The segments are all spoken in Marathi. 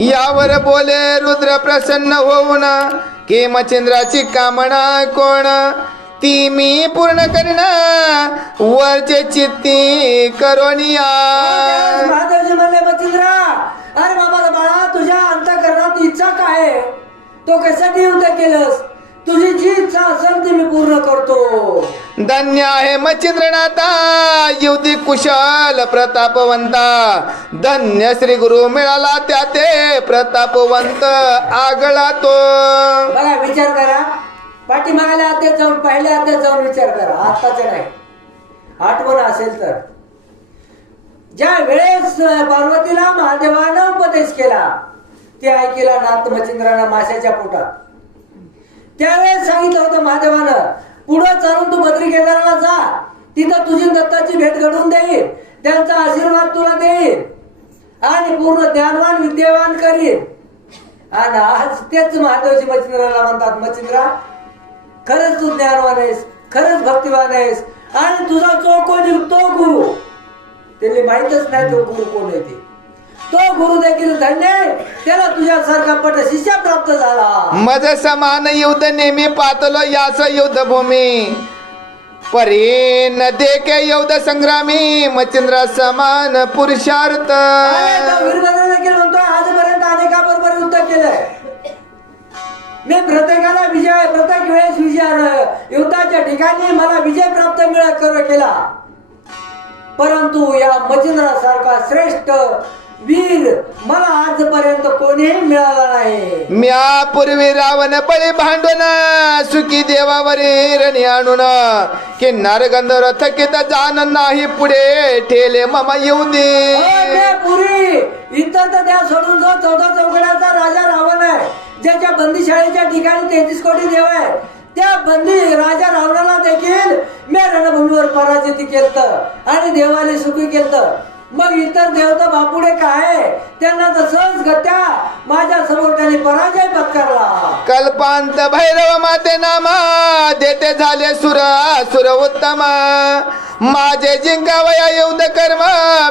यावर बोले रुद्र प्रसन्न होऊन की मच्छिंद्राची कामना कोण ती मी पूर्ण करीना वरचे चित्ती करोनिया. महादेवजी म्हणले मच्छिंद्रा, अरे बाबा बाळा, तुझ्या अंतःकरणात इच्छा काय आहे? तो कशासाठी युद्ध केलंस? तुझी जी इच्छा असेल ती मी पूर्ण करतो. धन्य आहे मच्छिंद्रनाथा युधी कुशल प्रतापवंता. धन्य श्री गुरु मिळाला त्या ते प्रतापवंत आगळा तो. बघा, विचार करा, पाठीमागल्या हातात जाऊन पहिल्या हातात जाऊन विचार करा. आत्ताच्या नाही, आठवण असेल तर ज्या वेळेस पार्वतीला महादेवानं उपदेश केला ते ऐकला नाथ मच्छिंद्रानं माशाच्या पोटात. त्यावेळेस सांगितलं होतं महादेवानं, पुढं चालून तू बद्री केदारला जा, तिथं तुझी दत्ताची भेट घडवून देईल, त्यांचा आशीर्वाद तुला देईल आणि पूर्ण ज्ञानवान विद्यावान करील. आणि आज तेच महादेवजी मच्छिंद्राला म्हणतात, मच्छिंद्रा, खरंच तू ज्ञानवान आहेस, खरंच भक्तिवान आहेस आणि तुझा जो कोणी तो गुरु, त्याला माहितच नाही तो गुरु कोण आहे ते. तो गुरु देखील धन्य आहे, त्याला तुझ्यासारखा पट शिष्य प्राप्त झाला. मज समान युद्ध नेहमी पातलो यास युद्धभूमी परी न देखे युद्ध संग्रामी मच्छिंद्रा समान पुरुषार्थ. वीरभद्र देखील म्हणतोय, आजपर्यंत अनेकाबरोबर युद्ध केलंय मी, प्रत्येकाला विजय, प्रत्येक वेळेस विजय, युद्धाच्या ठिकाणी मला विजय प्राप्त केला. परंतु या मच्छिंद्रासारखा श्रेष्ठ वीर मला आजपर्यंत कोणीही मिळाला नाही. म्या पूर्वी रावण बळी भांडून सुखी देवावरी रणी आणून किन्नार गंधर्व थकीत जाण नाही पुढे ठेले ममा येऊ दे. पुरी इतर तर त्या सोडून जो 14 चौकड्याचा राजा रावण आहे, ज्याच्या बंदीशाळेच्या ठिकाणी 33 कोटी देव आहे, त्या बंदी राजा रावणाला देखील मी रणभूमीवर पराजित केलं आणि देवाने सुखी केलं. मग इतर देवता बापुडे काय, त्यांना तर सहज गत्या माझ्या समोर त्यांनी पराजय पत्करला. कल्पांत भैरव माते नामा देते झाले सुर उत्तम माझे जिंकावया युद्ध कर्म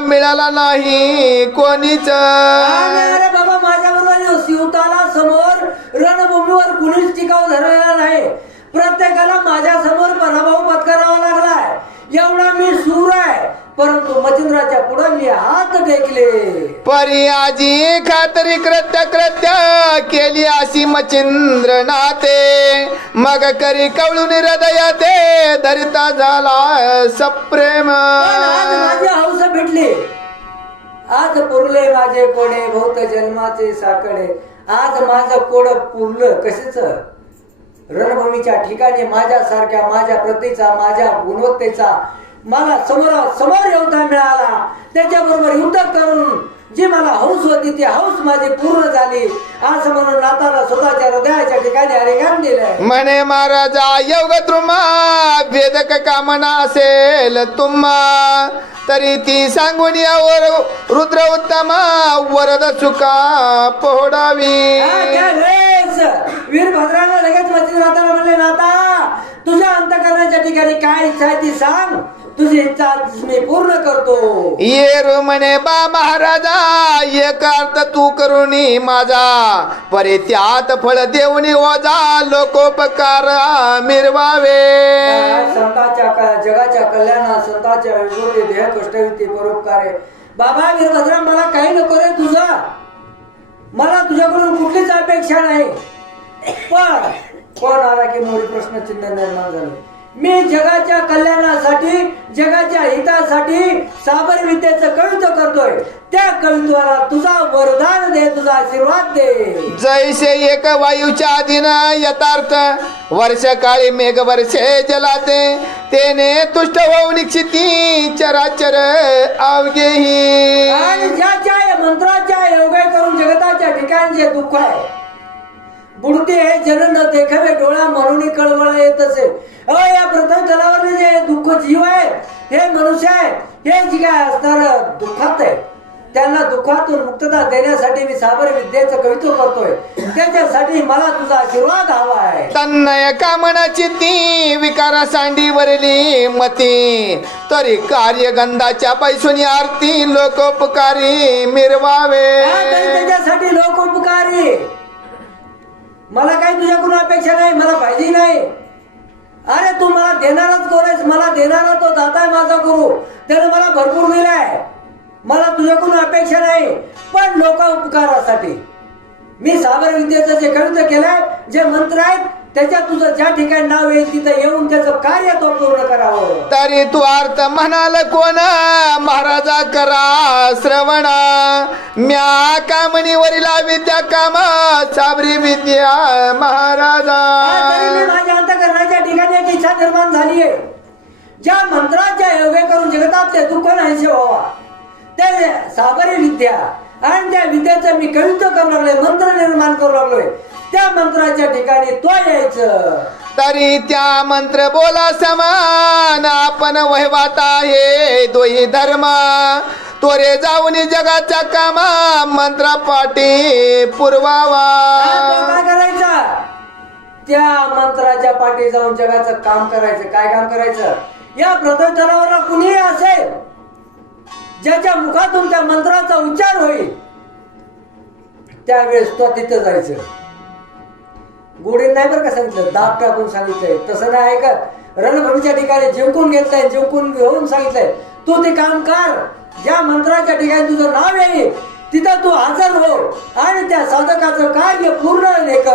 मिळाला नाही कोणीच. अरे बाबा, माझ्या बरोबर शिवताला समोर रणभूमीवर कुणीच टिकाव धरलेला नाही. प्रत्येकाला माझ्या समोर पराभव पत्करावा लागलाय. एवढा मी शूर आहे, परंतु मच्छिंद्राच्या पुढे मी हात टेकले. परी आजी खातरी कृत्य केली अशी मच्छिंद्र नाते मग करी कवळून हृदया ते धरिता झाला सप्रेम. आज माझी हौस भेटली, आज पुरले माझे कोडे बहुत जन्माचे साकडे. आज माझं कोड पुरलं कशाच? रणभूमीच्या ठिकाणी माझ्यासारख्या, माझ्या प्रतीचा, माझ्या गुणवत्तेचा मला समोर योद्धा मिळाला. त्याच्याबरोबर युद्ध करून जी मला हौस होती ती हौस माझी पूर्ण झाली. असं म्हणून नाताला स्वतःच्या हृदयाच्या ठिकाणी हरिगान दिलंय. म्हणे महाराजा योग त्रुमा वेदक कामना असेल तुम्हा तरी ती सांगून यावर रुद्र उत्तमा वरद चुका पोडावी. वीरभद्राला लगेच मच्छिंद्रनाथाला म्हणले, नाथा, तुझ्या अंतःकरणाच्या ठिकाणी काय इच्छा आहे ती सांग, तुझी इच्छा मी पूर्ण करतो. ये म्हणे बा महाराजा एक अर्थ तू करुणी माझा परे त्यात फळ देऊनी ओजा लोकोपकार मिरवावे. संतांच्या जगाच्या कल्याणा संतांच्या विरोधी देह कष्टविती परोपकारे. बाबा वीरभद्रा, मला काही नको रे तुझा, मला तुझ्याकडून कुठलीच अपेक्षा नाही. पण कोण आला की मोठी प्रश्नचिन्ह निर्माण झाले. मी जगाच्या कल्याणासाठी, जगाच्या हितासाठी साबर विद्येचं कवित्व करतोय. त्या कवित्वाला तुझा वरदान दे, तुझा आशीर्वाद दे. जैसे एक वायूच्या अधीन यथार्थ वर्ष काळी मेघ वर्षे जलाते तेने तुष्ट होऊन क्षिती चराचर अवघेही. आणि ज्याच्या मंत्राच्या योगा करून जगताच्या ठिकाणी जे दुःख आहे, बुडते हे जन न देखावे डोळा म्हणून कळवळ येत असेल. या प्रथम तलावर जे दुःख जीव आहे, हे मनुष्य आहे, हे जे काय असणार दुःखात आहे, त्यांना दुःखातून मुक्तता देण्यासाठी मी साबर विद्येचं कवित्व करतोय. त्याच्यासाठी मला तुझा आशीर्वाद हवा आहे. तन्मय कामनाची ती विकारा सांडीवरली मती तरी कार्यगंधाच्या पैसोनी आरती लोकोपकारी मिरवावे. त्याच्यासाठी लोकोपकारी. मला काही तुझ्याकडून अपेक्षा नाही, मला पाहिजे नाही. अरे तू मला देणारच कोण आहेस? मला देणारा तो दाता आहे माझा गुरु. त्याने मला भरपूर दिलाय. मला तुझ्याकडून अपेक्षा नाही, पण लोकोपकारासाठी मी साबर विद्येचं जे कवित्व केलंय, जे मंत्र आहेत, त्याच्यात तुझं ज्या ठिकाणी नाव येईल तिथं येऊन त्याचं कार्य तो पूर्ण करावं. तरी तू अर्थ म्हणाल कोण महाराजा करा श्रवण म्या कामणीवरील विद्या काम साबरी विद्या महाराजा. तरी मी माझ्या अंतःकरणाच्या ठिकाणी एक इच्छा निर्माण झाली आहे. ज्या मंत्राच्या योगे करून जगतातले दुःख नाहीसे व्हावा, ते साबरी विद्या आणि त्या विद्याचं मी कवित्व करू लागलोय, मंत्र निर्माण करू लागलोय. त्या मंत्राच्या ठिकाणी तो यायचं. तरी त्या मंत्र बोला समान आपण वहिवात आहे दोही धर्म तोरे जाऊन जगाच्या कामा मंत्र पाठी पुरवावा. काय करायचं? त्या मंत्राच्या पाठी जाऊन जगाचं काम करायचं. काय काम करायचं? या पृथ्वी तलावाला कुणीही असेल ज्याच्या मुखातून त्या मंत्राचा उच्चार होईल, त्यावेळेस तो तिथं जायचं. गुढीत नाही बरं का सांगितलं, दाब टाकून सांगितलंय. तसं नाही ऐकत. रणभूमीच्या ठिकाणी जिंकून घेतलंय, जिंकून घेऊन सांगितलंय तू ते काम कर. ज्या मंत्राच्या ठिकाणी तुझं नाव येईल तिथं तू हजर हो आणि त्या साधकाचं कार्य पूर्ण लेख.